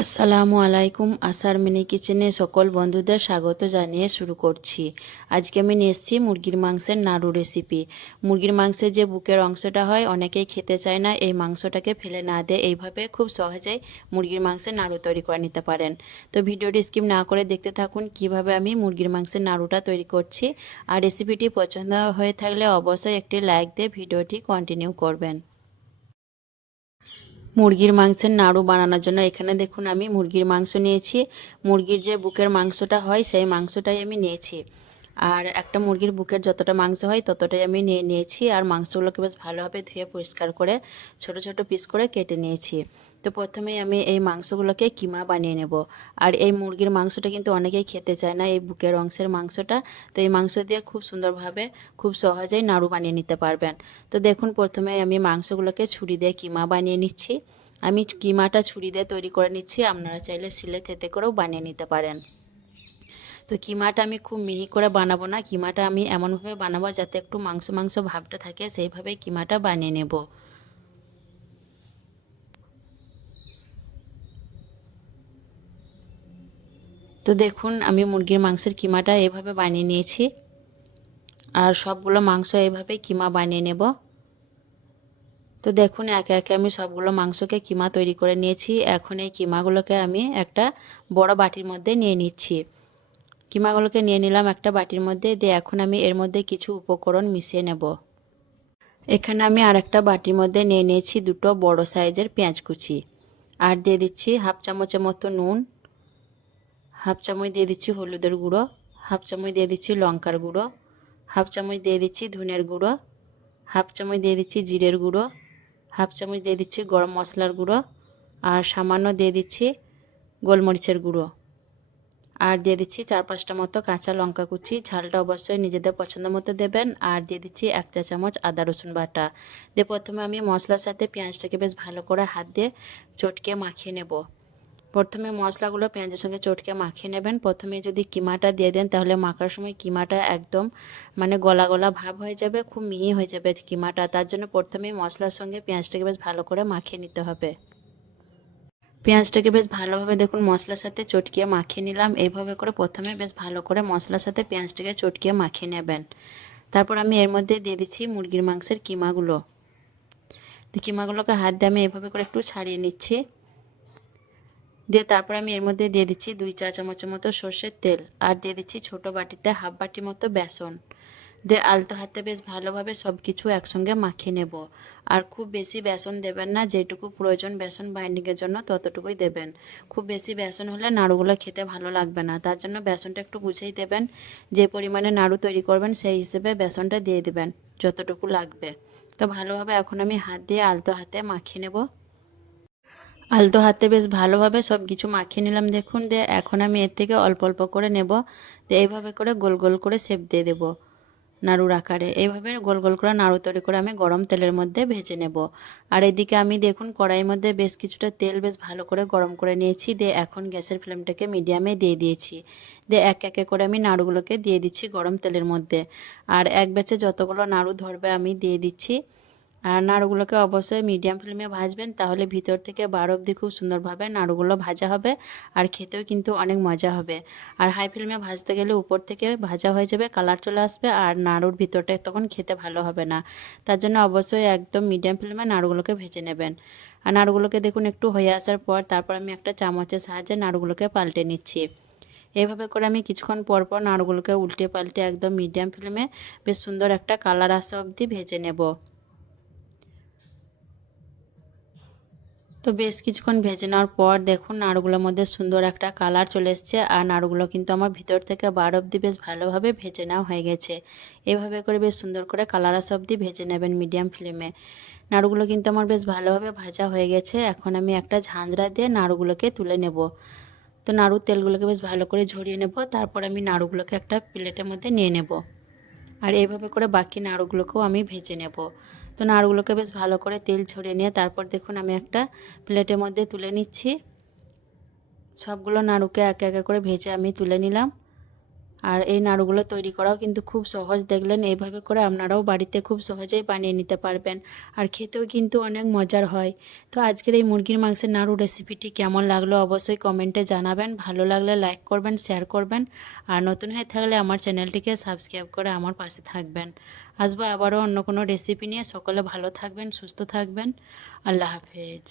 আসসালামু আলাইকুম, আসার মিনি কিচেনে সকল বন্ধুদের স্বাগত জানিয়ে শুরু করছি। আজকে আমি নিয়ে এসেছি মুরগির মাংসের নাড়ু রেসিপি মুরগির মাংসের যে বুকের অংশটা হয়, অনেকেই খেতে চায় না, এই মাংসটাকে ফেলে না দিয়ে এইভাবে খুব সহজেই মুরগির মাংসের নাড়ু তৈরি করে নিতে পারেন। তো ভিডিওটি স্কিপ না করে দেখতে থাকুন, কীভাবে আমি মুরগির মাংসের নাড়ুটা তৈরি করছি। আর রেসিপিটি পছন্দ হয়ে থাকলে অবশ্যই একটি লাইক দিয়ে ভিডিওটি কন্টিনিউ করবেন। মুরগির মাংসের নাড়ু বানানোর জন্য। এখানে দেখুন আমি মুরগির মাংস নিয়েছি। মুরগির যে বুকের মাংসটা হয়, সেই মাংসটাই আমি নিয়েছি। আর একটা মুরগির বুকের যতটা মাংস হয় ততটাই আমি নিয়ে নিয়েছি। আর মাংসগুলোকে বেশ ভালোভাবে ধুয়ে পরিষ্কার করে ছোট ছোট পিস করে কেটে নিয়েছি। তো প্রথমেই আমি এই মাংসগুলোকে কিমা বানিয়ে নেব। আর এই মুরগির মাংসটা কিন্তু অনেকেই খেতে চায় না, এই বুকের অংশের মাংসটা। তো এই মাংস দিয়ে খুব সুন্দরভাবে খুব সহজেই নাড়ু বানিয়ে নিতে পারবেন। তো দেখুন, প্রথমে আমি মাংসগুলোকে ছুরি দিয়ে কিমা বানিয়ে নিচ্ছি। আমি কিমাটা ছুরি দিয়ে তৈরি করে নিচ্ছি। আপনারা চাইলে সিলে থেতে করেও বানিয়ে নিতে পারেন। তো কিমাটা আমি খুব মিহি করে বানাবো না, কিমাটা আমি এমনভাবে বানাবো যাতে একটু মাংস মাংস ভাবটা থাকে, সেইভাবে কিমাটা বানিয়ে নেব। তো দেখুন, আমি মুরগির মাংসের কিমাটা এভাবে বানিয়ে নিয়েছি। আর সবগুলো মাংস এভাবে কিমা বানিয়ে নেব। তো দেখুন, একে একে আমি সবগুলো মাংসকে কিমা তৈরি করে নিয়েছি। এখন এই কিমাগুলোকে আমি একটা বড় বাটির মধ্যে নিয়ে নিচ্ছি। কিমাগুলোকে নিয়ে নিলাম একটা বাটির মধ্যে, দিয়ে এখন আমি এর মধ্যে কিছু উপকরণ মিশিয়ে নেব। এখানে আমি আর একটা বাটির মধ্যে নিয়ে নিয়েছি দুটো বড় সাইজের পেঁয়াজ কুচি। আর দিয়ে দিচ্ছি হাফ চামচের মতো নুন, হাফ চামচ দিয়ে দিচ্ছি হলুদের গুঁড়ো, হাফ চামচ দিয়ে দিচ্ছি লঙ্কার গুঁড়ো, হাফ চামচ দিয়ে দিচ্ছি ধনের গুঁড়ো, হাফ চামচ দিয়ে দিচ্ছি জিরের গুঁড়ো, হাফ চামচ দিয়ে দিচ্ছি গরম মশলার গুঁড়ো, আর সামান্য দিয়ে দিচ্ছি গোলমরিচের গুঁড়ো। আর দিয়ে দিচ্ছি চার পাঁচটা মতো কাঁচা লঙ্কা কুচি। ঝালটা অবশ্যই নিজেদের পছন্দ মতো দেবেন। আর দিয়ে দিচ্ছি এক চা চামচ আদা রসুন বাটা। দিয়ে প্রথমে আমি মশলার সাথে পেঁয়াজটাকে বেশ ভালো করে হাত দিয়ে চটকে মাখিয়ে নেব। প্রথমে মশলাগুলো পেঁয়াজের সঙ্গে চটকে মাখিয়ে নেবেন। প্রথমে যদি কিমাটা দিয়ে দেন, তাহলে মাখার সময় কিমাটা একদম মানে গলা গলা ভাব হয়ে যাবে, খুব মিহি হয়ে যাবে কিমাটা। তার জন্য প্রথমে মশলার সঙ্গে পেঁয়াজটাকে বেশ ভালো করে মাখিয়ে নিতে হবে। পেঁয়াজটাকে বেশ ভালোভাবে দেখুন মশলার সাথে চটকিয়ে মাখিয়ে নিলাম। এইভাবে করে প্রথমে বেশ ভালো করে মশলার সাথে পেঁয়াজটাকে চটকিয়ে মাখিয়ে নেবেন। তারপর আমি এর মধ্যে দিয়ে দিচ্ছি মুরগির মাংসের কিমাগুলো। কিমাগুলোকে হাত দিয়ে আমি এইভাবে করে একটু ছাড়িয়ে নিচ্ছি। দিয়ে তারপর আমি এর মধ্যে দিয়ে দিচ্ছি দুই চা চামচের মতো সর্ষের তেল। আর দিয়ে দিচ্ছি ছোটো বাটিতে হাফ বাটি মতো বেসন। দিয়ে আলতো হাতে বেশ ভালোভাবে সব কিছু একসঙ্গে মাখিয়ে নেব। আর খুব বেশি বেসন দেবেন না, যেটুকু প্রয়োজন বেসন বাইন্ডিংয়ের জন্য ততটুকুই দেবেন। খুব বেশি বেসন হলে নাড়ুগুলো খেতে ভালো লাগবে না, তার জন্য বেসনটা একটু বুঝেই দেবেন। যে পরিমাণে নাড়ু তৈরি করবেন সেই হিসেবে বেসনটা দিয়ে দেবেন, যতটুকু লাগবে। তো ভালোভাবে এখন আমি হাত দিয়ে আলতো হাতে মাখিয়ে নেব। আলতো হাতে বেশ ভালোভাবে সব কিছু মাখিয়ে নিলাম, দেখুন দিয়ে এখন আমি এর থেকে অল্প অল্প করে নেব। দিয়ে এইভাবে করে গোল গোল করে সেপ দিয়ে দেবো। নাড়ুর আকারে। এইভাবে গোল গোল করে নাড়ু তৈরি করে আমি গরম তেলের মধ্যে ভেজে নেব। আর এদিকে আমি দেখুন কড়াইয়ের মধ্যে বেশ কিছুটা তেল বেশ ভালো করে গরম করে নিয়েছি। দিয়ে এখন গ্যাসের ফ্লেমটাকে মিডিয়ামে দিয়ে দিয়েছি। দিয়ে এক একে করে আমি নাড়ুগুলোকে দিয়ে দিচ্ছি গরম তেলের মধ্যে। আর এক ব্যাচে যতগুলো নাড়ু ধরবে আমি দিয়ে দিচ্ছি। আর নাড়ুগুলোকে অবশ্যই মিডিয়াম ফ্লেমে ভাজবেন, তাহলে ভিতর থেকে বার অবধি খুব সুন্দরভাবে নাড়ুগুলো ভাজা হবে আর খেতেও কিন্তু অনেক মজা হবে। আর হাই ফ্লেমে ভাজতে গেলে উপর থেকে ভাজা হয়ে যাবে কালার চলে আসবে আর নাড়ুর ভিতরটা তখন খেতে ভালো হবে না। তার জন্য অবশ্যই একদম মিডিয়াম ফ্লেমে নাড়ুগুলোকে ভেজে নেবেন। আর নাড়ুগুলোকে দেখুন একটু হয়ে আসার পর তারপর আমি একটা চামচের সাহায্যে নাড়ুগুলোকে পাল্টে নিচ্ছি। এভাবে করে আমি কিছুক্ষণ পর পর নাড়ুগুলোকে উল্টে পাল্টে একদম মিডিয়াম ফ্লেমে বেশ সুন্দর একটা কালার আসা অবধি ভেজে নেব। তো বেশ কিছুক্ষণ ভেজে নেওয়ার পর দেখুন নাড়ুগুলোর মধ্যে সুন্দর একটা কালার চলে এসছে আর নাড়ুগুলো কিন্তু আমার ভিতর থেকে বার অবধি বেশ ভালোভাবে ভেজে নেওয়া হয়ে গেছে। এভাবে করে বেশ সুন্দর করে কালার আসা অবধি ভেজে নেবেন মিডিয়াম ফ্লেমে নাড়ুগুলো কিন্তু আমার বেশ ভালোভাবে ভাজা হয়ে গেছে। এখন আমি একটা ঝাঁঝরা দিয়ে নাড়ুগুলোকে তুলে নেব। তো নাড়ুর তেলগুলোকে বেশ ভালো করে ঝরিয়ে নেব। তারপর আমি নাড়ুগুলোকে একটা প্লেটের মধ্যে নিয়ে নেব। আর এইভাবে করে বাকি নাড়ুগুলোকেও আমি ভেজে নেব। তো নাড়গুলোকে বেশ ভালো করে তেল ছড়িয়ে নিয়ে তারপর দেখুন আমি একটা প্লেটের মধ্যে তুলে নিচ্ছি। সবগুলো নাড়ুকে একে একে করে ভেজে আমি তুলে নিলাম। আর এই নাড়ুগুলো তৈরি করাও কিন্তু খুব সহজ। দেখলেন এইভাবে করে আপনারাও বাড়িতে খুব সহজেই বানিয়ে নিতে পারবেন আর খেতেও কিন্তু অনেক মজার হয়। তো আজকের এই মুরগির মাংসের নাড়ু রেসিপিটি কেমন লাগল অবশ্যই কমেন্টে জানাবেন। ভালো লাগলে লাইক করবেন শেয়ার করবেন আর নতুন হয়ে থাকলে আমার চ্যানেলটিকে সাবস্ক্রাইব করে আমার পাশে থাকবেন। আসব আবারও অন্য কোনো রেসিপি নিয়ে। সকলে ভালো থাকবেন, সুস্থ থাকবেন। আল্লাহ হাফেজ।